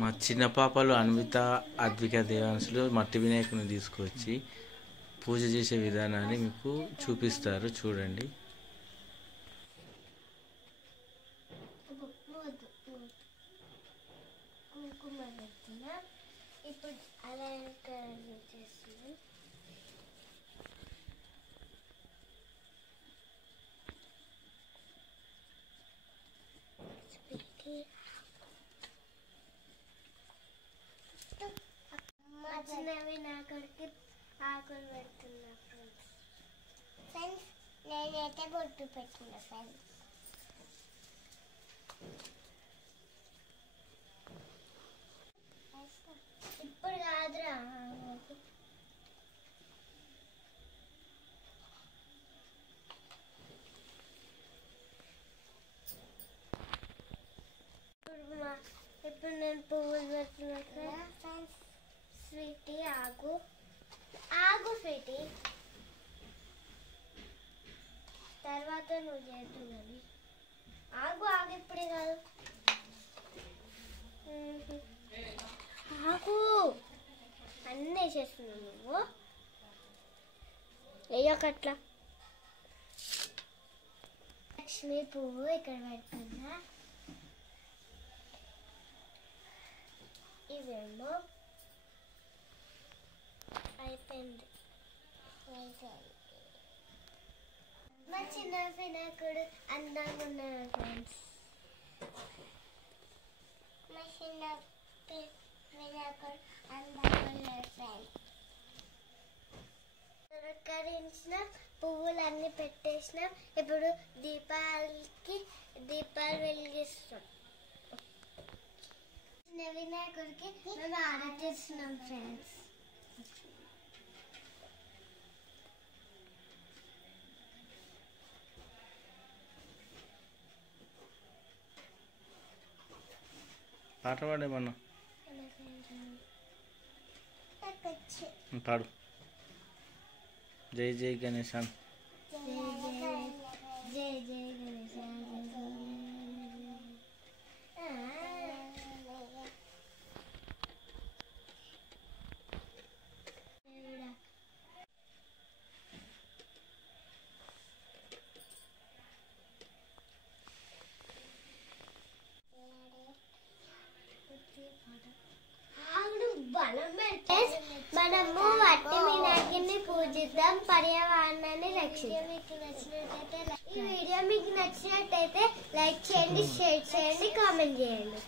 మా చిన్న పాపలు అన్విత అద్విక దేవాంశులు మట్టి వినాయకుని తీసుకొచ్చి పూజ చేసే విధానాన్ని మీకు చూపిస్తారు, చూడండి. ఇప్పుడు అలంకరణ చేస్తున్నాం. మా చిన్న వినాయకుడికి ఆకులు పెడుతున్నా ఫ్రెండ్స్. నేనైతే బొట్టు పెట్టిన ఫ్రెండ్స్. ఇప్పుడు కాదురా, ఇప్పుడు నేను పువ్వులు పెడుతున్నా ఫ్రెండ్స్. స్వీటీ ఆగు ఆగు స్వీటీ, తర్వాత నువ్వు చేస్తున్నాను. ఆగు ఆగు, ఇప్పుడే కాదు, ఆగు. అన్నీ వేసేస్తున్నావు నువ్వు, వేయకట్లా. లక్ష్మీ పువ్వు ఇక్కడ పెడుతున్నా. ఇవేమో అయిపోయింది. మా చిన్న వినాయకుడు అందంగా ఉన్నాడు ఫ్రెండ్స్. మా చిన్న వినాయకుడు అందంగా ఉన్నాడు ఫ్రెండ్స్. అలంకరించిన పువ్వులన్నీ పెట్టేసినాం. ఇప్పుడు దీపాలు వెలిగిస్తాం. చిన్న వినాయకుడికి మేము ఆరాధిస్తున్నాం ఫ్రెండ్స్. పాట పాడేమన్నా పాడు. జై జై గణేశాన్. జై జై గణేశాన్. మనము మట్టి వినాయకుడిని పూజిద్దాం, పర్యావరణాన్ని రక్షిద్దాం. ఈ వీడియో మీకు నచ్చినట్టయితే లైక్ చేయండి, షేర్ చేయండి, కామెంట్ చేయండి.